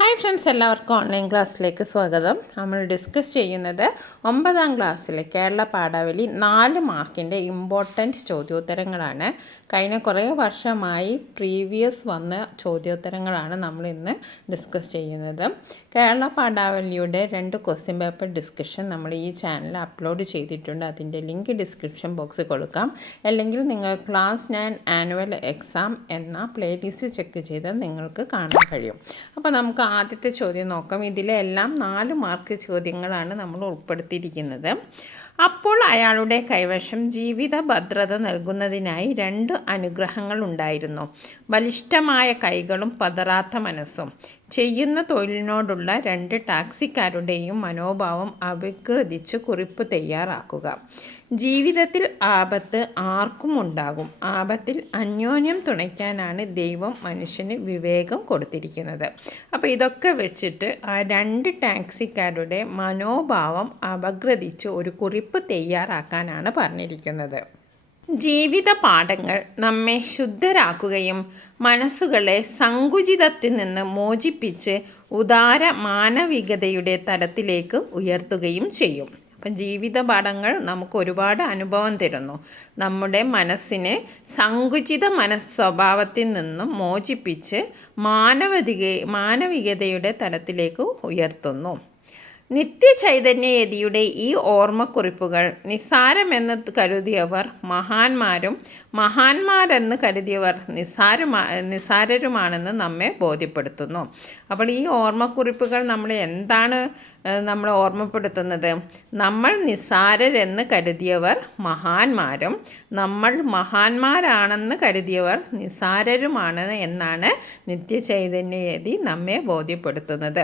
Hi friends, എല്ലാവർക്കും online ക്ലാസ്സിലേക്ക് സ്വാഗതം. നമ്മൾ ഡിസ്കസ് ചെയ്യുന്നത് 9ാം ക്ലാസ്സിലെ കേരള പാഠാവലി 4 മാർക്കിൻ്റെ ഇമ്പോർട്ടൻറ്റ് ചോദ്യോത്തരങ്ങളാണ്. കഴിഞ്ഞ കുറേ വർഷമായി പ്രീവിയസ് വന്ന ചോദ്യോത്തരങ്ങളാണ് നമ്മൾ ഇന്ന് ഡിസ്കസ് ചെയ്യുന്നത്. കേരള പാഠാവലിയുടെ 2 ക്വസ്റ്റ്യൻ പേപ്പർ ഡിസ്കഷൻ നമ്മൾ ഈ ചാനലിൽ അപ്ലോഡ് ചെയ്തിട്ടുണ്ട്. അതിൻ്റെ ലിങ്ക് ഡിസ്ക്രിപ്ഷൻ ബോക്സിൽ കൊടുക്കാം. അല്ലെങ്കിൽ നിങ്ങൾ ക്ലാസ് 9 ആനുവൽ എക്സാം എന്ന പ്ലേലിസ്റ്റ് ചെക്ക് ചെയ്താൽ നിങ്ങൾക്ക് കാണാൻ കഴിയും. അപ്പോൾ നമുക്ക് ആദ്യത്തെ ചോദ്യം നോക്കാം. ഇതിലെല്ലാം 4 മാർക്ക് ചോദ്യങ്ങളാണ് നമ്മൾ ഉൾപ്പെടുത്തിയിരിക്കുന്നത്. അപ്പോൾ അയാളുടെ കൈവശം ജീവിത ഭദ്രത നൽകുന്നതിനായി 2 അനുഗ്രഹങ്ങൾ ഉണ്ടായിരുന്നു: ബലിഷ്ഠമായ കൈകളും പതറാത്ത മനസ്സും. ചെയ്യുന്ന തൊഴിലിനോടുള്ള 2 ടാക്സിക്കാരുടെയും മനോഭാവം അഭിഗ്രഹിച്ച് കുറിപ്പ് തയ്യാറാക്കുക. ജീവിതത്തിൽ ആപത്ത് ആർക്കും ഉണ്ടാകും. ആപത്തിൽ അന്യോന്യം തുണയ്ക്കാനാണ് ദൈവം മനുഷ്യന് വിവേകം കൊടുത്തിരിക്കുന്നത്. അപ്പോൾ ഇതൊക്കെ വെച്ചിട്ട് ആ 2 ടാക്സിക്കാരുടെ മനോഭാവം അപഗ്രഥിച്ച് ഒരു കുറിപ്പ് തയ്യാറാക്കാനാണ് പറഞ്ഞിരിക്കുന്നത്. ജീവിത പാഠങ്ങൾ നമ്മെ ശുദ്ധരാക്കുകയും മനസ്സുകളെ സങ്കുചിതത്തിൽ നിന്ന് മോചിപ്പിച്ച് ഉദാര മാനവികതയുടെ തലത്തിലേക്ക് ഉയർത്തുകയും ചെയ്യും. അപ്പം ജീവിത പാഠങ്ങൾ നമുക്ക് ഒരുപാട് അനുഭവം തരുന്നു. നമ്മുടെ മനസ്സിനെ സങ്കുചിത സ്വഭാവത്തിൽ നിന്നും മോചിപ്പിച്ച് മാനവികതയുടെ തലത്തിലേക്ക് ഉയർത്തുന്നു. നിത്യചൈതന്യയതിയുടെ ഈ ഓർമ്മക്കുറിപ്പുകൾ നിസ്സാരമെന്ന് കരുതിയവർ മഹാന്മാരും മഹാന്മാരെന്ന് കരുതിയവർ നിസ്സാരരുമാണെന്ന് നമ്മെ ബോധ്യപ്പെടുത്തുന്നു. അപ്പോൾ ഈ ഓർമ്മക്കുറിപ്പുകൾ നമ്മളെ ഓർമ്മപ്പെടുത്തുന്നത് നമ്മൾ നിസ്സാരരെന്ന് കരുതിയവർ മഹാന്മാരും നമ്മൾ മഹാന്മാരാണെന്ന് കരുതിയവർ നിസ്സാരരുമാണ് എന്നാണ് നിത്യചൈതന്യയതി നമ്മെ ബോധ്യപ്പെടുത്തുന്നത്.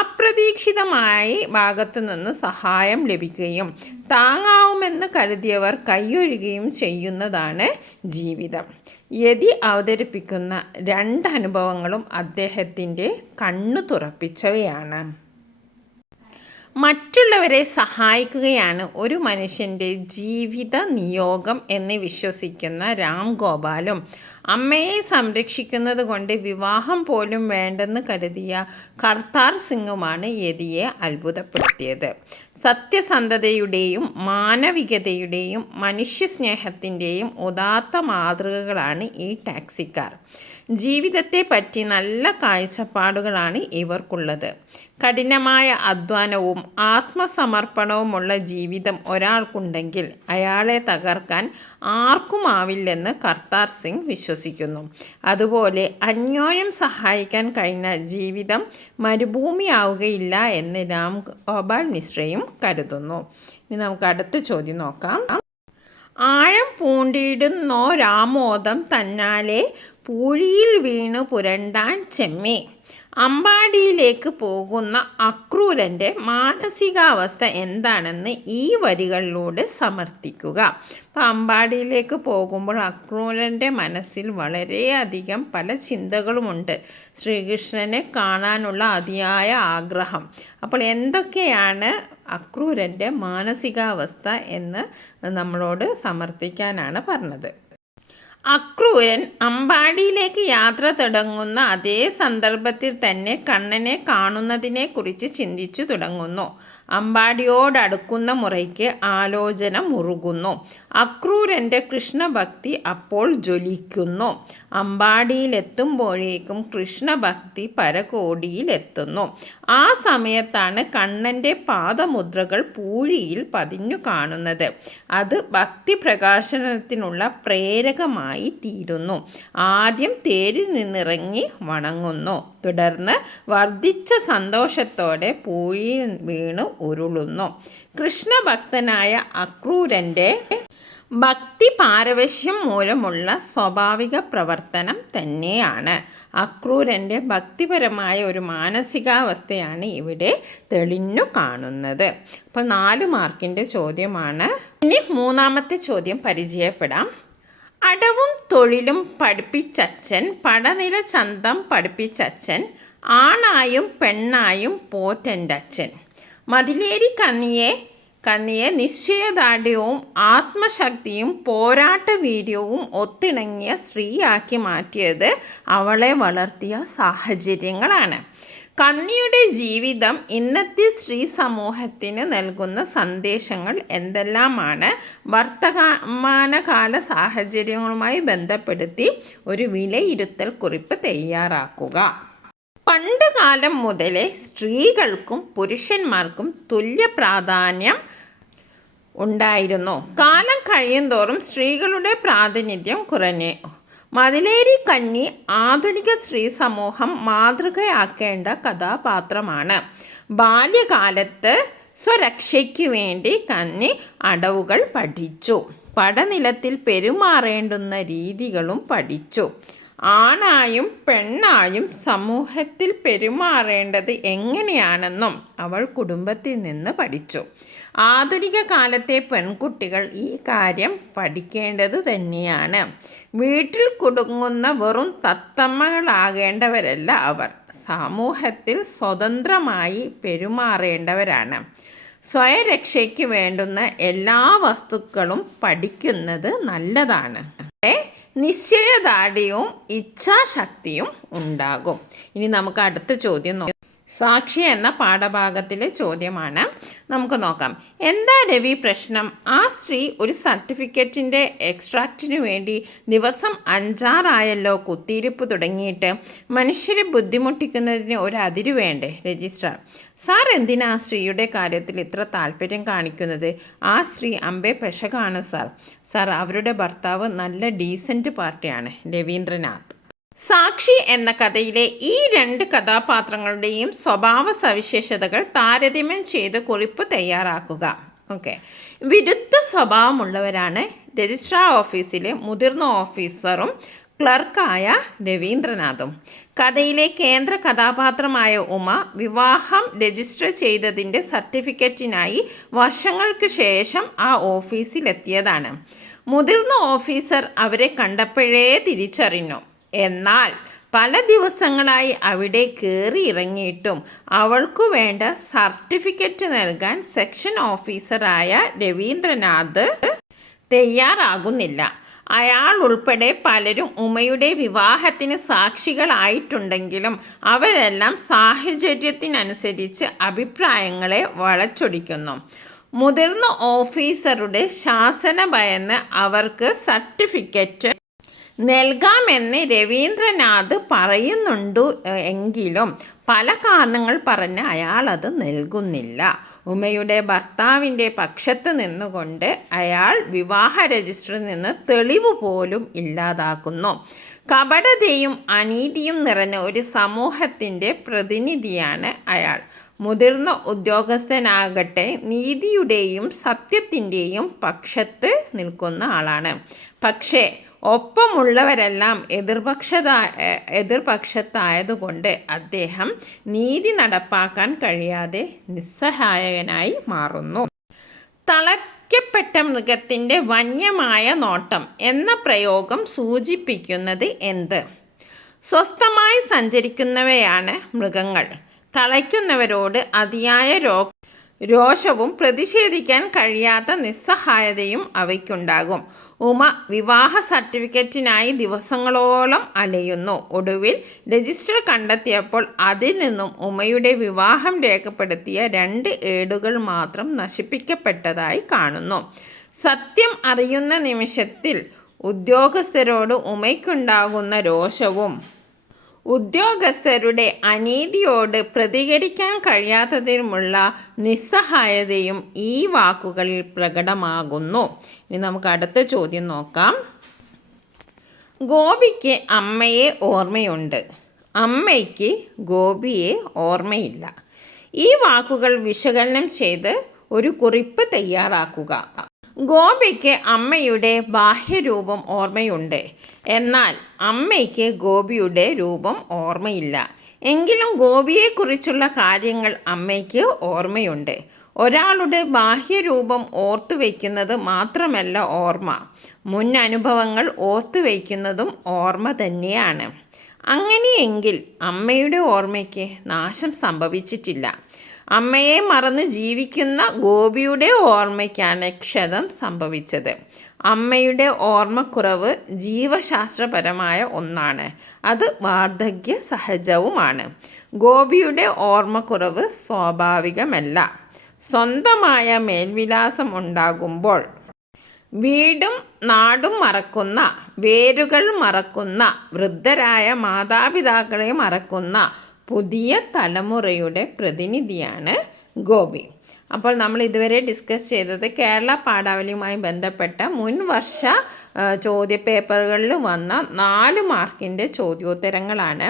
അപ്രതീക്ഷിതമായി ഭാഗത്തു നിന്ന് സഹായം ലഭിക്കുകയും താങ്ങാവുമെന്ന് കരുതിയവർ കൈയൊഴുകുകയും ചെയ്യുന്നതാണ് ജീവിതം. യതി അവതരിപ്പിക്കുന്ന 2 അനുഭവങ്ങളും അദ്ദേഹത്തിൻ്റെ കണ്ണു തുറപ്പിച്ചവയാണ്. മറ്റുള്ളവരെ സഹായിക്കുകയാണ് ഒരു മനുഷ്യൻ്റെ ജീവിത നിയോഗം എന്ന് വിശ്വസിക്കുന്ന രാം ഗോപാലും അമ്മയെ സംരക്ഷിക്കുന്നത് കൊണ്ട് വിവാഹം പോലും വേണ്ടെന്ന് കരുതിയ കർത്താർ സിംഗുമാണ് യതിയെ അത്ഭുതപ്പെടുത്തിയത്. സത്യസന്ധതയുടെയും മാനവികതയുടെയും മനുഷ്യസ്നേഹത്തിൻ്റെയും ഉദാത്ത മാതൃകകളാണ് ഈ ടാക്സിക്കാർ. ജീവിതത്തെ പറ്റി നല്ല കാഴ്ചപ്പാടുകളാണ് ഇവർക്കുള്ളത്. കഠിനമായ അധ്വാനവും ആത്മസമർപ്പണവുമുള്ള ജീവിതം ഒരാൾക്കുണ്ടെങ്കിൽ അയാളെ തകർക്കാൻ ആർക്കുമാവില്ലെന്ന് കർത്താർ സിംഗ് വിശ്വസിക്കുന്നു. അതുപോലെ അന്യോന്യം സഹായിക്കാൻ കഴിഞ്ഞ ജീവിതം മരുഭൂമിയാവുകയില്ല എന്ന് രാം ഗോപാൽ മിശ്രയും കരുതുന്നു. ഇനി നമുക്ക് അടുത്ത ചോദ്യം നോക്കാം. ആഴം പൂണ്ടിടുന്നോരാമോദം തന്നാലെ പൂഴിയിൽ വീണു പുരണ്ടാൻ ചെമ്മേ. അമ്പാടിയിലേക്ക് പോകുന്ന അക്രൂരൻ്റെ മാനസികാവസ്ഥ എന്താണെന്ന് ഈ വരികളിലൂടെ സമർത്ഥിക്കുക. അപ്പോൾ അമ്പാടിയിലേക്ക് പോകുമ്പോൾ അക്രൂരൻ്റെ മനസ്സിൽ വളരെയധികം പല ചിന്തകളുമുണ്ട്. ശ്രീകൃഷ്ണനെ കാണാനുള്ള അതിയായ ആഗ്രഹം. അപ്പോൾ എന്തൊക്കെയാണ് അക്രൂരൻ്റെ മാനസികാവസ്ഥ എന്ന് നമ്മളോട് സമർത്ഥിക്കാനാണ് പറഞ്ഞത്. അക്രൂരൻ അമ്പാടിയിലേക്ക് യാത്ര തുടങ്ങുന്ന അതേ സന്ദർഭത്തിൽ തന്നെ കണ്ണനെ കാണുന്നതിനെക്കുറിച്ച് ചിന്തിച്ചു തുടങ്ങുന്നു. അമ്പാടിയോടടുക്കുന്ന മുറയ്ക്ക് ആലോചന മുറുകുന്നു. അക്രൂരൻ്റെ കൃഷ്ണഭക്തി അപ്പോൾ ജ്വലിക്കുന്നു. അമ്പാടിയിലെത്തുമ്പോഴേക്കും കൃഷ്ണഭക്തി പരകോടിയിലെത്തുന്നു. ആ സമയത്താണ് കണ്ണൻ്റെ പാദമുദ്രകൾ പൂഴിയിൽ പതിഞ്ഞു കാണുന്നത്. അത് ഭക്തി പ്രകാശനത്തിനുള്ള പ്രേരകമായി തീരുന്നു. ആദ്യം തേരിൽ നിന്നിറങ്ങി വണങ്ങുന്നു. തുടർന്ന് വർദ്ധിച്ച സന്തോഷത്തോടെ പൂഴിയിൽ വീണു ഉരുളുന്നു. കൃഷ്ണഭക്തനായ അക്രൂരൻ്റെ ഭക്തി പാരവശ്യം മൂലമുള്ള സ്വാഭാവിക പ്രവർത്തനം തന്നെയാണ്. അക്രൂരൻ്റെ ഭക്തിപരമായ ഒരു മാനസികാവസ്ഥയാണ് ഇവിടെ തെളിഞ്ഞു കാണുന്നത്. അപ്പോൾ 4 മാർക്കിൻ്റെ ചോദ്യമാണ്. ഇനി 3ാമത്തെ ചോദ്യം പരിചയപ്പെടാം. അടവും തൊഴിലും പഠിപ്പിച്ചച്ഛൻ, പടനില ചന്തം പഠിപ്പിച്ചച്ഛൻ, ആണായും പെണ്ണായും പോറ്റൻ്റച്ഛൻ. മതിലേരി കന്നിയെ നിശ്ചയദാർഢ്യവും ആത്മശക്തിയും പോരാട്ടവീര്യവും ഒത്തിണങ്ങിയ സ്ത്രീയാക്കി മാറ്റിയത് അവളെ വളർത്തിയ സാഹചര്യങ്ങളാണ്. കന്നിയുടെ ജീവിതം ഇന്നത്തെ സ്ത്രീ സമൂഹത്തിന് നൽകുന്ന സന്ദേശങ്ങൾ എന്തെല്ലാമാണ്? വർത്തമാനകാല സാഹചര്യങ്ങളുമായി ബന്ധപ്പെടുത്തി ഒരു വിലയിരുത്തൽ കുറിപ്പ് തയ്യാറാക്കുക. പണ്ട് കാലം മുതലേ സ്ത്രീകൾക്കും പുരുഷന്മാർക്കും തുല്യ പ്രാധാന്യം ഉണ്ടായിരുന്നു. കാലം കഴിയുന്തോറും സ്ത്രീകളുടെ പ്രാതിനിധ്യം കുറഞ്ഞു. മതിലേരി കന്നി ആധുനിക സ്ത്രീ സമൂഹം മാതൃകയാക്കേണ്ട കഥാപാത്രമാണ്. ബാല്യകാലത്ത് സ്വരക്ഷയ്ക്ക് വേണ്ടി കന്നി അടവുകൾ പഠിച്ചു. പടനിലത്തിൽ പെരുമാറേണ്ടുന്ന രീതികളും പഠിച്ചു. ആണായും പെണ്ണായും സമൂഹത്തിൽ പെരുമാറേണ്ടത് എങ്ങനെയാണെന്നും അവൾ കുടുംബത്തിൽ നിന്ന് പഠിച്ചു. ആധുനിക കാലത്തെ പെൺകുട്ടികൾ ഈ കാര്യം പഠിക്കേണ്ടത് തന്നെയാണ്. വീട്ടിൽ കുടുങ്ങുന്ന വെറും തത്തമ്മകളാകേണ്ടവരല്ല അവർ. സമൂഹത്തിൽ സ്വതന്ത്രമായി പെരുമാറേണ്ടവരാണ്. സ്വയരക്ഷയ്ക്ക് വേണ്ടുന്ന എല്ലാ വസ്തുക്കളും പഠിക്കുന്നത് നല്ലതാണ്. നിശ്ചയദാർഢ്യവും ഇച്ഛാശക്തിയും ഉണ്ടാകും. ഇനി നമുക്ക് അടുത്ത ചോദ്യം നോക്കാം. സാക്ഷി എന്ന പാഠഭാഗത്തിലെ ചോദ്യമാണ്. നമുക്ക് നോക്കാം. എന്താ രവി പ്രശ്നം? ആ സ്ത്രീ ഒരു സർട്ടിഫിക്കറ്റിൻ്റെ എക്സ്ട്രാക്റ്റിന് വേണ്ടി ദിവസം 5-6 കുത്തിയിരിപ്പ് തുടങ്ങിയിട്ട് മനുഷ്യരെ ബുദ്ധിമുട്ടിക്കുന്നതിന് ഒരു അതിര് വേണ്ടേ? രജിസ്ട്രാർ: സാർ എന്തിനാ ആ സ്ത്രീയുടെ കാര്യത്തിൽ ഇത്ര താല്പര്യം കാണിക്കുന്നത്? ആ സ്ത്രീ അമ്പേ പെശകാണ് സാർ. സാർ, അവരുടെ ഭർത്താവ് നല്ല ഡീസൻറ്റ് പാർട്ടിയാണ്. രവീന്ദ്രനാഥ്: സാക്ഷി എന്ന കഥയിലെ ഈ 2 കഥാപാത്രങ്ങളുടെയും സ്വഭാവ സവിശേഷതകൾ താരതമ്യം ചെയ്ത് കുറിപ്പ് തയ്യാറാക്കുക. ഓക്കെ. വിരുദ്ധ സ്വഭാവമുള്ളവരാണ് രജിസ്ട്രാർ ഓഫീസിലെ മുതിർന്ന ഓഫീസറും ക്ലർക്കായ രവീന്ദ്രനാഥും. കഥയിലെ കേന്ദ്ര കഥാപാത്രമായ ഉമ വിവാഹം രജിസ്റ്റർ ചെയ്തതിൻ്റെ സർട്ടിഫിക്കറ്റിനായി വർഷങ്ങൾക്ക് ശേഷം ആ ഓഫീസിലെത്തിയതാണ്. മുതിർന്ന ഓഫീസർ അവരെ കണ്ടപ്പോഴേ തിരിച്ചറിഞ്ഞു. എന്നാൽ പല ദിവസങ്ങളായി അവിടെ കയറി ഇറങ്ങിയിട്ടും അവൾക്കു വേണ്ട സർട്ടിഫിക്കറ്റ് നൽകാൻ സെക്ഷൻ ഓഫീസറായ രവീന്ദ്രനാഥ് തയ്യാറാകുന്നില്ല. അയാൾ ഉൾപ്പെടെ പലരും ഉമയുടെ വിവാഹത്തിന് സാക്ഷികളായിട്ടുണ്ടെങ്കിലും അവരെല്ലാം സാഹചര്യത്തിനനുസരിച്ച് അഭിപ്രായങ്ങളെ വളച്ചൊടിക്കുന്നു. മുതിർന്ന ഓഫീസറുടെ ശാസന ഭയന്ന് അവർക്ക് സർട്ടിഫിക്കറ്റ് നൽകാമെന്ന് രവീന്ദ്രനാഥ് പറയുന്നുണ്ട് എങ്കിലും പല കാരണങ്ങൾ പറഞ്ഞ് അയാളത് നൽകുന്നില്ല. ഉമയുടെ ഭർത്താവിൻ്റെ പക്ഷത്ത് നിന്നുകൊണ്ട് അയാൾ വിവാഹ രജിസ്റ്ററിൽ നിന്ന് തെളിവ് പോലും ഇല്ലാതാക്കുന്നു. കപടതയും അനീതിയും നിറഞ്ഞ ഒരു സമൂഹത്തിൻ്റെ പ്രതിനിധിയാണ് അയാൾ. മുതിർന്ന ഉദ്യോഗസ്ഥനാകട്ടെ നീതിയുടെയും സത്യത്തിൻ്റെയും പക്ഷത്ത് നിൽക്കുന്ന ആളാണ്. പക്ഷേ ഒപ്പമുള്ളവരെല്ലാം എതിർപക്ഷത്തായതുകൊണ്ട് അദ്ദേഹം നീതി നടപ്പാക്കാൻ കഴിയാതെ നിസ്സഹായകനായി മാറുന്നു. തളയ്ക്കപ്പെട്ട മൃഗത്തിൻ്റെ വന്യമായ നോട്ടം എന്ന പ്രയോഗം സൂചിപ്പിക്കുന്നത് എന്ത്? സ്വസ്ഥമായി സഞ്ചരിക്കുന്നവയാണ് മൃഗങ്ങൾ. തളയ്ക്കുന്നവരോട് അതിയായ രോഷവും പ്രതിഷേധിക്കാൻ കഴിയാത്ത നിസ്സഹായതയും അവയ്ക്കുണ്ടാകും. ഉമ വിവാഹ സർട്ടിഫിക്കറ്റിനായി ദിവസങ്ങളോളം അലയുന്നു. ഒടുവിൽ രജിസ്റ്റർ കണ്ടെത്തിയപ്പോൾ അതിൽ നിന്നും ഉമയുടെ വിവാഹം രേഖപ്പെടുത്തിയ 2 ഏടുകൾ മാത്രം നശിപ്പിക്കപ്പെട്ടതായി കാണുന്നു. സത്യം അറിയുന്ന നിമിഷത്തിൽ ഉദ്യോഗസ്ഥരോട് ഉമയ്ക്കുണ്ടാകുന്ന രോഷവും ഉദ്യോഗസ്ഥരുടെ അനീതിയോട് പ്രതികരിക്കാൻ കഴിയാത്തതിനുമുള്ള നിസ്സഹായതയും ഈ വാക്കുകളിൽ പ്രകടമാകുന്നു. ഇനി നമുക്ക് അടുത്ത ചോദ്യം നോക്കാം. ഗോപിക്ക് അമ്മയെ ഓർമ്മയുണ്ട്, അമ്മയ്ക്ക് ഗോപിയെ ഓർമ്മയില്ല. ഈ വാക്കുകൾ വിശകലനം ചെയ്ത് ഒരു കുറിപ്പ് തയ്യാറാക്കുക. ഗോപിക്ക് അമ്മയുടെ ബാഹ്യരൂപം ഓർമ്മയുണ്ട്, എന്നാൽ അമ്മയ്ക്ക് ഗോപിയുടെ രൂപം ഓർമ്മയില്ല. എങ്കിലും ഗോപിയെക്കുറിച്ചുള്ള കാര്യങ്ങൾ അമ്മയ്ക്ക് ഓർമ്മയുണ്ട്. ഒരാളുടെ ബാഹ്യരൂപം ഓർത്തുവയ്ക്കുന്നത് മാത്രമല്ല ഓർമ്മ, മുൻ അനുഭവങ്ങൾ ഓർത്തുവയ്ക്കുന്നതും ഓർമ്മ തന്നെയാണ്. അങ്ങനെയെങ്കിൽ അമ്മയുടെ ഓർമ്മയ്ക്ക് നാശം സംഭവിച്ചിട്ടില്ല. അമ്മയെ മറന്ന് ജീവിക്കുന്ന ഗോപിയുടെ ഓർമ്മയ്ക്കാണ് ക്ഷതം സംഭവിച്ചത്. അമ്മയുടെ ഓർമ്മക്കുറവ് ജീവശാസ്ത്രപരമായ ഒന്നാണ്. അത് വാർദ്ധക്യ സഹജവുമാണ്. ഗോപിയുടെ ഓർമ്മക്കുറവ് സ്വാഭാവികമല്ല. സ്വന്തമായ മേൽവിലാസം ഉണ്ടാകുമ്പോൾ വീടും നാടും മറക്കുന്ന, വേരുകൾ മറക്കുന്ന, വൃദ്ധരായ മാതാപിതാക്കളെ മറക്കുന്ന പുതിയ തലമുറയുടെ പ്രതിനിധിയാണ് ഗോപി. അപ്പോൾ നമ്മൾ ഇതുവരെ ഡിസ്കസ് ചെയ്തത് കേരള പാഠാവലിയുമായി ബന്ധപ്പെട്ട മുൻവർഷ ചോദ്യപേപ്പറുകളിൽ വന്ന 4 മാർക്കിൻ്റെ ചോദ്യോത്തരങ്ങളാണ്.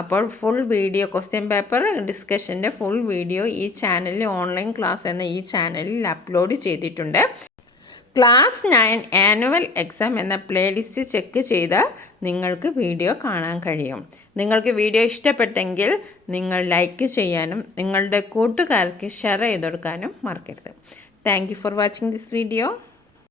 അപ്പോൾ ഫുൾ വീഡിയോ ക്വസ്റ്റ്യൻ പേപ്പർ ഡിസ്കഷൻ്റെ ഫുൾ വീഡിയോ ഈ ചാനലിൽ ഓൺലൈൻ ക്ലാസ് എന്ന ഈ ചാനലിൽ അപ്ലോഡ് ചെയ്തിട്ടുണ്ട്. ക്ലാസ് 9 ആനുവൽ എക്സാം എന്ന പ്ലേലിസ്റ്റ് ചെക്ക് ചെയ്താൽ നിങ്ങൾക്ക് വീഡിയോ കാണാൻ കഴിയും. നിങ്ങൾക്ക് വീഡിയോ ഇഷ്ടപ്പെട്ടെങ്കിൽ നിങ്ങൾ ലൈക്ക് ചെയ്യാനും നിങ്ങളുടെ കൂട്ടുകാർക്ക് ഷെയർ ചെയ്ത് കൊടുക്കാനും മറക്കരുത്. Thank you for watching this video.